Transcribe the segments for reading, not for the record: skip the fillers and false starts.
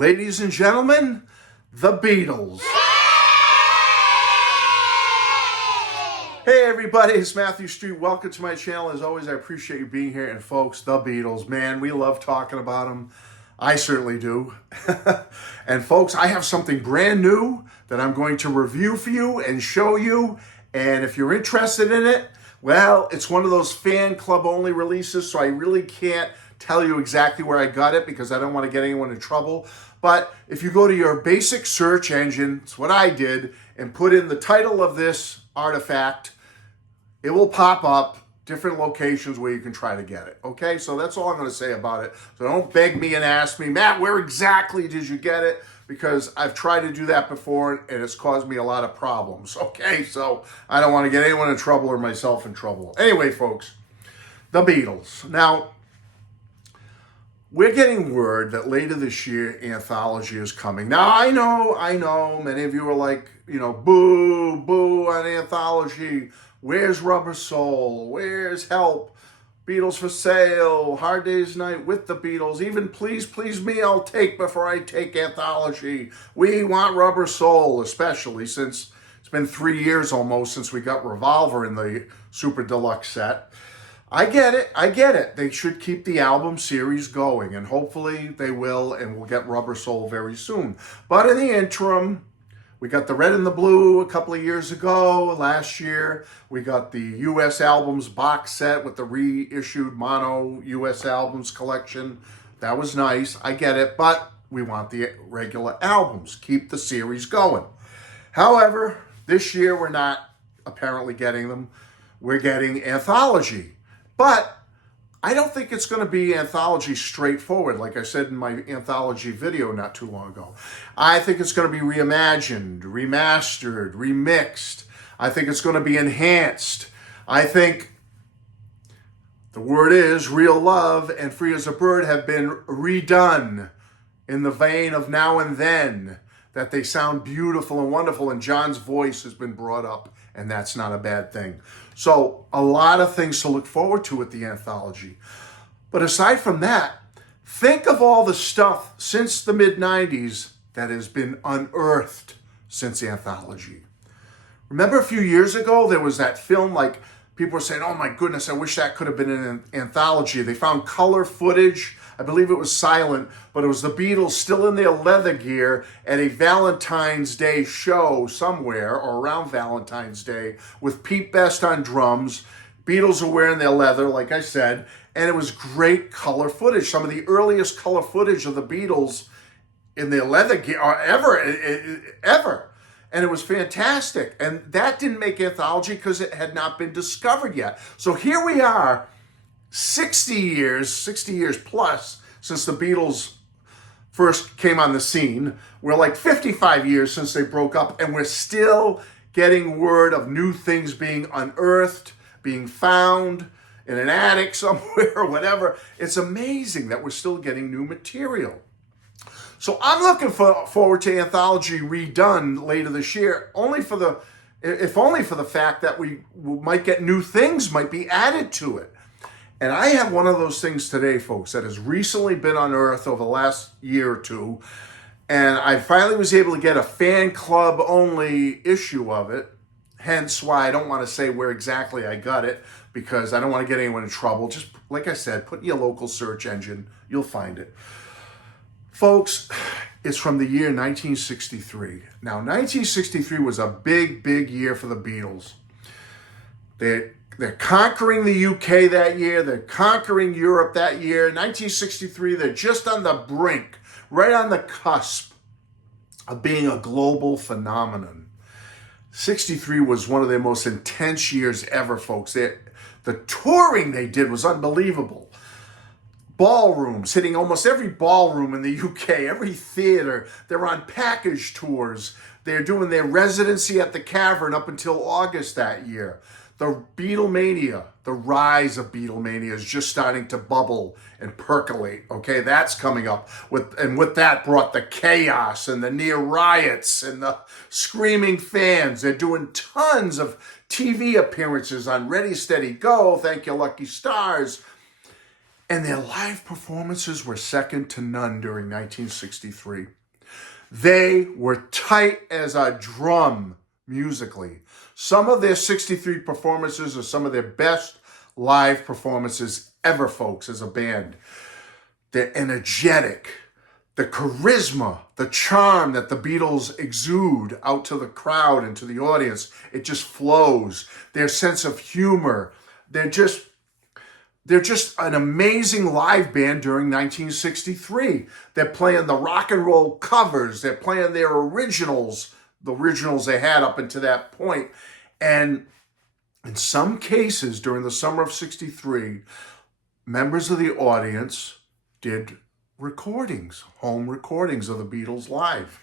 Ladies and gentlemen, the Beatles. Hey everybody, it's Matthew Street. Welcome to my channel. As always, I appreciate you being here. And folks, the Beatles, man, we love talking about them. I certainly do. And folks, I have something brand new that I'm going to review for you and show you. And if you're interested in it, well, it's one of those fan club only releases, so I really can't tell you exactly where I got it because I don't want to get anyone in trouble. But if you go to your basic search engine, it's what I did, and put in the title of this artifact, it will pop up different locations where you can try to get it. Okay, so that's all I'm going to say about it. So don't beg me and ask me, Matt, where exactly did you get it? Because I've tried to do that before and it's caused me a lot of problems. Okay, so I don't want to get anyone in trouble or myself in trouble. Anyway, folks, the Beatles. Now, we're getting word that later this year, Anthology is coming. Now, I know, many of you are like, boo, boo on Anthology. Where's Rubber Soul? Where's Help? Beatles for Sale, Hard Day's Night with the Beatles. Even Please, Please Me, I'll take before I take Anthology. We want Rubber Soul, especially since it's been 3 years almost since we got Revolver in the Super Deluxe set. I get it. They should keep the album series going, and hopefully they will, and we'll get Rubber Soul very soon. But in the interim, we got the Red and the Blue a couple of years ago. Last year, we got the U.S. albums box set with the reissued mono U.S. albums collection. That was nice. I get it, but we want the regular albums. Keep the series going. However, this year we're not apparently getting them. We're getting Anthology. But I don't think it's going to be Anthology straightforward, like I said in my Anthology video not too long ago. I think it's going to be reimagined, remastered, remixed. I think it's going to be enhanced. I think the word is Real Love and Free as a Bird have been redone in the vein of Now and Then, that they sound beautiful and wonderful, and John's voice has been brought up, and that's not a bad thing. So a lot of things to look forward to with the Anthology. But aside from that, think of all the stuff since the mid-90s that has been unearthed since Anthology. Remember a few years ago, there was that film, like, people were saying, oh my goodness, I wish that could have been an Anthology. They found color footage. I believe it was silent, but it was the Beatles still in their leather gear at a Valentine's Day show somewhere, or around Valentine's Day, with Pete Best on drums. Beatles are wearing their leather, like I said, and it was great color footage. Some of the earliest color footage of the Beatles in their leather gear ever. And it was fantastic. And that didn't make Anthology because it had not been discovered yet. So here we are, 60 years plus since the Beatles first came on the scene. We're like 55 years since they broke up, and we're still getting word of new things being unearthed, being found in an attic somewhere or whatever. It's amazing that we're still getting new material. So I'm looking forward to Anthology redone later this year, if only for the fact that we might get new things might be added to it. And I have one of those things today, folks, that has recently been unearthed over the last year or two. And I finally was able to get a fan club only issue of it. Hence why I don't want to say where exactly I got it, because I don't want to get anyone in trouble. Just like I said, put in your local search engine, you'll find it. Folks, it's from the year 1963. Now, 1963 was a big, big year for the Beatles. They're conquering the UK that year. They're conquering Europe that year. 1963, they're just on the brink, right on the cusp of being a global phenomenon. 63 was one of their most intense years ever, folks. The touring they did was unbelievable. Ballrooms, hitting almost every ballroom in the UK, every theater. They're on package tours. They're doing their residency at the Cavern up until August that year. The Beatlemania, the rise of Beatlemania is just starting to bubble and percolate. Okay, that's coming up. With that brought the chaos and the near riots and the screaming fans. They're doing tons of TV appearances on Ready, Steady, Go, Thank You Lucky Stars. And their live performances were second to none during 1963. They were tight as a drum musically. Some of their 63 performances are some of their best live performances ever, folks, as a band. They're energetic. The charisma, the charm that the Beatles exude out to the crowd and to the audience, it just flows. Their sense of humor, they're just an amazing live band during 1963. They're playing the rock and roll covers. They're playing their originals, the originals they had up until that point. And in some cases, during the summer of 63, members of the audience did recordings, home recordings of the Beatles live.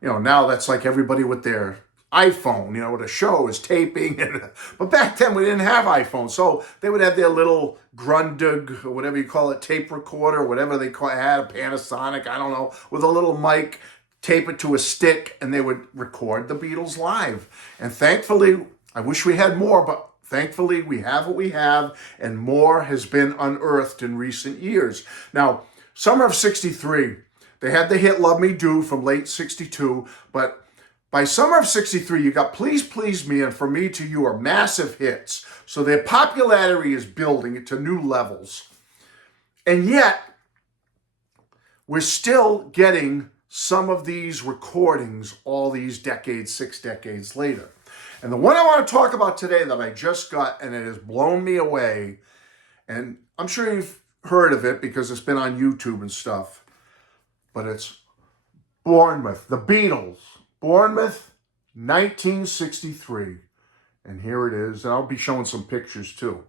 Now that's like everybody with their iPhone, with a show is taping. But back then we didn't have iPhones. So they would have their little Grundig, or whatever you call it, tape recorder, or whatever they had, a Panasonic, I don't know, with a little mic, tape it to a stick, and they would record the Beatles live. And thankfully, I wish we had more, but thankfully we have what we have, and more has been unearthed in recent years. Now, summer of 63, they had the hit Love Me Do from late 62, but by summer of 63, you got Please Please Me and For Me to You are massive hits. So their popularity is building to new levels. And yet, we're still getting some of these recordings all these decades, 6 decades later. And the one I want to talk about today that I just got, and it has blown me away, and I'm sure you've heard of it because it's been on YouTube and stuff, but it's Bournemouth, the Beatles. Bournemouth, 1963. And here it is. And I'll be showing some pictures too.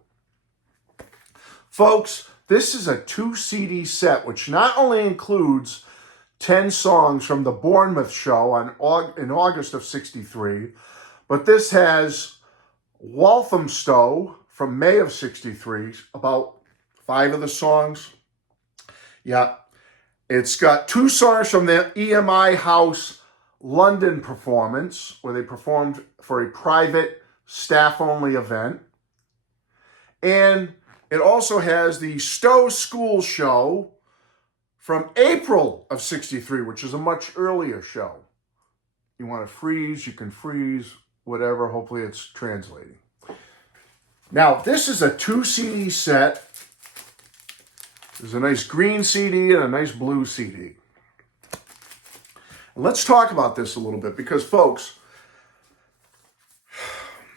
Folks, this is a 2 CD set, which not only includes 10 songs from the Bournemouth show in August of 63, but this has Walthamstow from May of 63, about 5 of the songs. Yeah. It's got 2 songs from the EMI House London performance, where they performed for a private staff-only event. And it also has the Stowe School show from April of 63, which is a much earlier show. You want to freeze, you can freeze, whatever. Hopefully it's translating. Now, this is a 2 CD set. There's a nice green CD and a nice blue CD. And let's talk about this a little bit because, folks,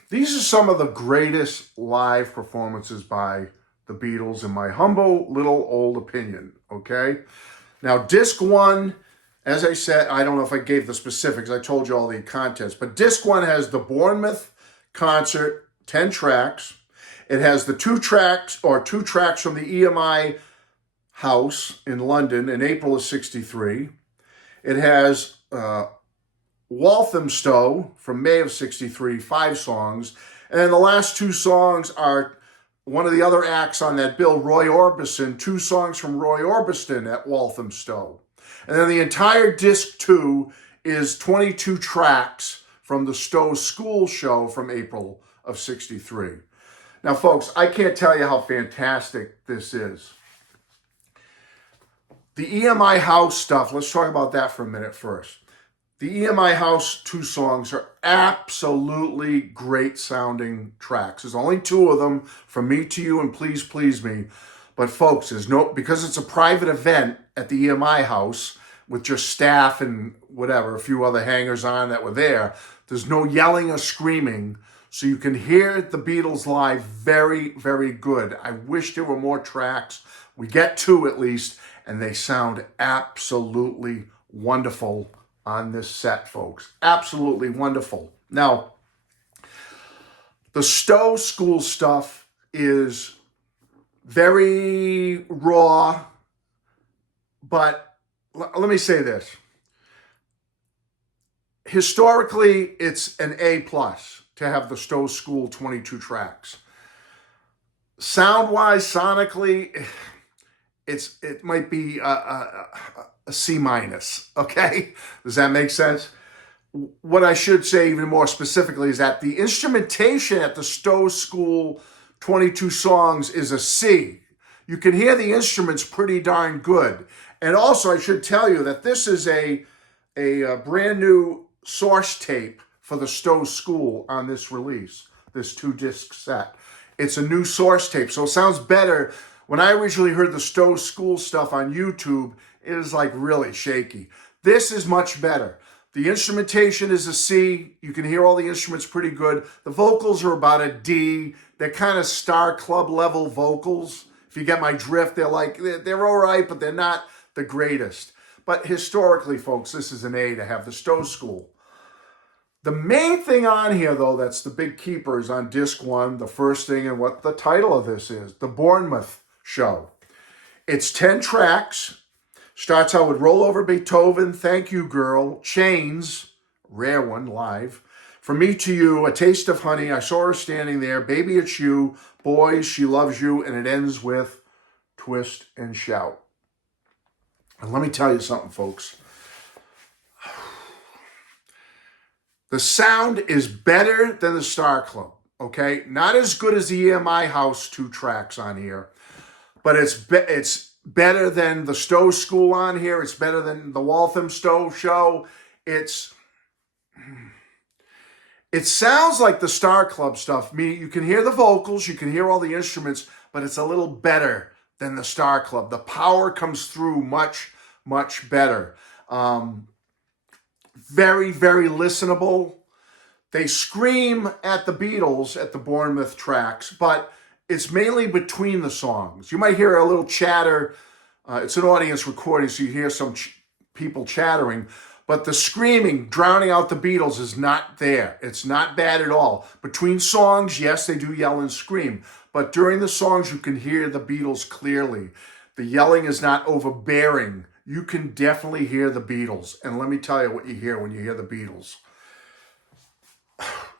these are some of the greatest live performances by the Beatles, in my humble little old opinion, okay? Now, disc 1, as I said, I don't know if I gave the specifics. I told you all the contents. But disc 1 has the Bournemouth concert, 10 tracks. It has the 2 tracks from the EMI House in London in April of 63. It has Walthamstow from May of 63, 5 songs. And then the last 2 songs are one of the other acts on that bill, Roy Orbison, 2 songs from Roy Orbison at Walthamstow. And then the entire disc 2 is 22 tracks from the Stowe School show from April of 63. Now, folks, I can't tell you how fantastic this is. The EMI House stuff, let's talk about that for a minute first. The EMI House 2 songs are absolutely great sounding tracks. There's only 2 of them, From Me to You and Please Please Me. But folks, because it's a private event at the EMI House with just staff and whatever, a few other hangers-on that were there, there's no yelling or screaming. So you can hear the Beatles live very, very good. I wish there were more tracks. We get 2 at least. And they sound absolutely wonderful on this set, folks. Absolutely wonderful. Now, the Stowe School stuff is very raw, but let me say this. Historically, it's an A+ to have the Stowe School 22 tracks. Sound-wise, sonically, it might be a C-, okay? Does that make sense? What I should say even more specifically is that the instrumentation at the Stowe School 22 songs is a C. you can hear the instruments pretty darn good. And also, I should tell you that this is a brand new source tape for the Stowe School on this release, this 2-disc set. It's a new source tape, so it sounds better. When I originally heard the Stowe School stuff on YouTube, it was like really shaky. This is much better. The instrumentation is a C. You can hear all the instruments pretty good. The vocals are about a D. They're kind of Star Club level vocals. If you get my drift, they're all right, but they're not the greatest. But historically, folks, this is an A to have the Stowe School. The main thing on here, though, that's the big keeper is on disc 1, the first thing, and what the title of this is, the Bournemouth Show. It's 10 tracks. Starts out with Roll Over Beethoven, Thank You Girl, Chains, rare one, live. From Me to You, A Taste of Honey, I Saw Her Standing There, Baby It's You, Boys, She Loves You, and it ends with Twist and Shout. And let me tell you something, folks. The sound is better than the Star Club, okay? Not as good as the EMI House 2 tracks on here, but it's better than the Stowe School on here. It's better than the Waltham Stowe Show. It sounds like the Star Club stuff. Meaning you can hear the vocals, you can hear all the instruments, but it's a little better than the Star Club. The power comes through much, much better. Very, very listenable. They scream at the Beatles at the Bournemouth tracks, but it's mainly between the songs. You might hear a little chatter. It's an audience recording, so you hear some people chattering, but the screaming, drowning out the Beatles is not there. It's not bad at all. Between songs, yes, they do yell and scream, but during the songs, you can hear the Beatles clearly. The yelling is not overbearing. You can definitely hear the Beatles. And let me tell you what you hear when you hear the Beatles.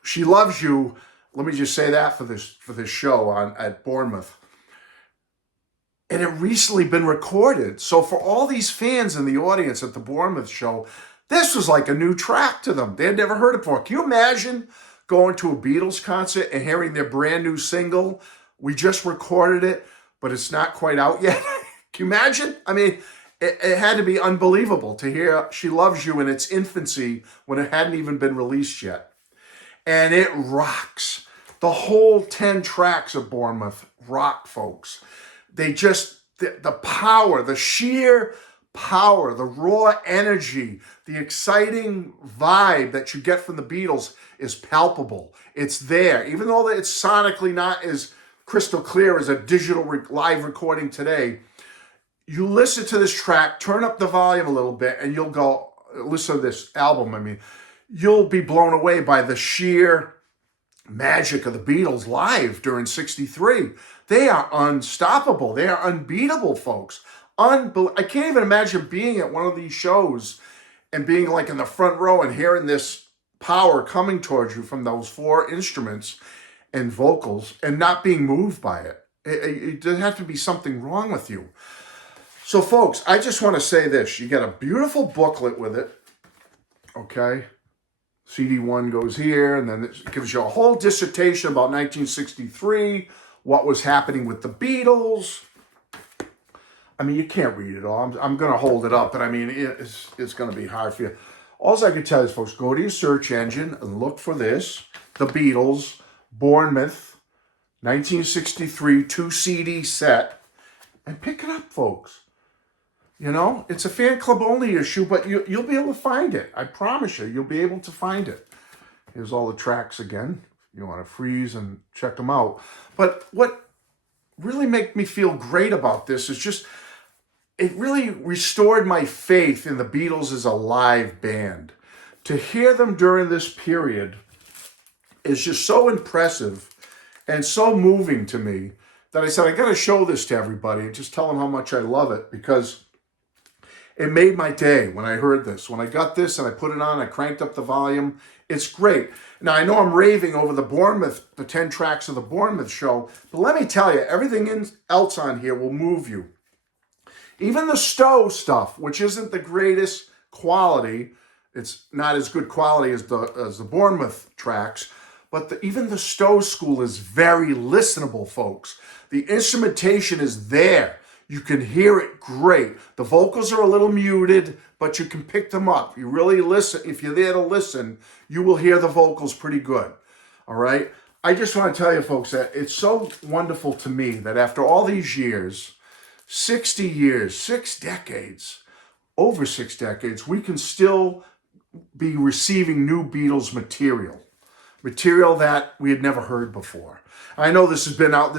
She Loves You. Let me just say that for this show at Bournemouth. It had recently been recorded. So for all these fans in the audience at the Bournemouth show, this was like a new track to them. They had never heard it before. Can you imagine going to a Beatles concert and hearing their brand new single? We just recorded it, but it's not quite out yet. Can you imagine? I mean, it had to be unbelievable to hear She Loves You in its infancy when it hadn't even been released yet. And it rocks. The whole 10 tracks of Bournemouth rock, folks. They just, the power, the sheer power, the raw energy, the exciting vibe that you get from the Beatles is palpable. It's there. Even though it's sonically not as crystal clear as a digital live recording today, you listen to this track, turn up the volume a little bit, and you'll go, listen to this album, you'll be blown away by the sheer magic of the Beatles live during '63. They are unstoppable. They are unbeatable, folks. I can't even imagine being at one of these shows and being like in the front row and hearing this power coming towards you from those 4 instruments and vocals and not being moved by it. It doesn't have to be something wrong with you. So, folks, I just want to say this. You get a beautiful booklet with it, okay? CD1 goes here, and then it gives you a whole dissertation about 1963, what was happening with the Beatles. You can't read it all. I'm going to hold it up, but it's going to be hard for you. All I can tell you is, folks, go to your search engine and look for this, The Beatles, Bournemouth, 1963 2-CD set, and pick it up, folks. It's a fan club only issue, but you'll be able to find it. I promise you'll be able to find it. Here's all the tracks again. You want to freeze and check them out. But what really made me feel great about this is just, it really restored my faith in the Beatles as a live band. To hear them during this period is just so impressive and so moving to me that I said, I got to show this to everybody and just tell them how much I love it, because it made my day when I heard this. When I got this and I put it on, I cranked up the volume. It's great. Now, I know I'm raving over the 10 tracks of the Bournemouth show, but let me tell you, everything else on here will move you. Even the Stowe stuff, which isn't the greatest quality, it's not as good quality as the Bournemouth tracks, but even the Stowe School is very listenable, folks. The instrumentation is there. You can hear it great. The vocals are a little muted, but you can pick them up. You really listen. If you're there to listen, you will hear the vocals pretty good. All right? I just want to tell you, folks, that it's so wonderful to me that after all these years, 60 years, 6 decades, over 6 decades, we can still be receiving new Beatles material that we had never heard before. I know this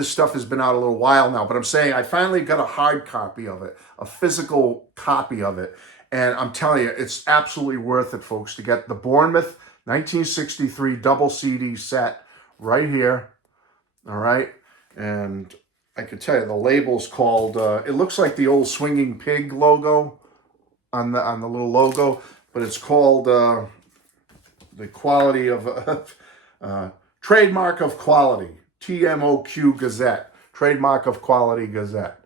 stuff has been out a little while now, but I'm saying I finally got a hard copy of it, a physical copy of it, and I'm telling you, it's absolutely worth it, folks, to get the Bournemouth 1963 double CD set right here, all right? And I can tell you, the label's called, it looks like the old Swinging Pig logo on the little logo, but it's called the quality of, Trademark of Quality, TMOQ Gazette, Trademark of Quality Gazette.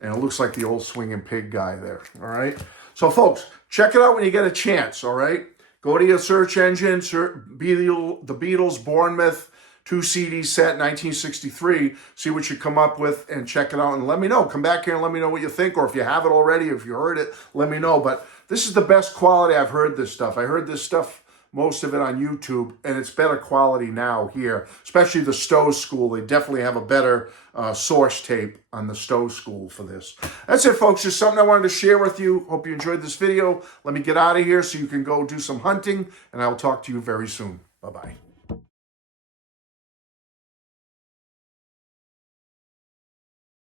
And it looks like the old Swinging Pig guy there, all right? So, folks, check it out when you get a chance, all right? Go to your search engine, the Beatles Bournemouth 2 CD set, 1963, see what you come up with and check it out and let me know. Come back here and let me know what you think, or if you have it already, if you heard it, let me know. But this is the best quality I've heard this stuff. I heard this stuff, most of it on YouTube, and it's better quality now here, especially the Stowe School. They definitely have a better source tape on the Stowe School for this. That's it, folks. Just something I wanted to share with you. Hope you enjoyed this video. Let me get out of here so you can go do some hunting, and I will talk to you very soon. Bye-bye.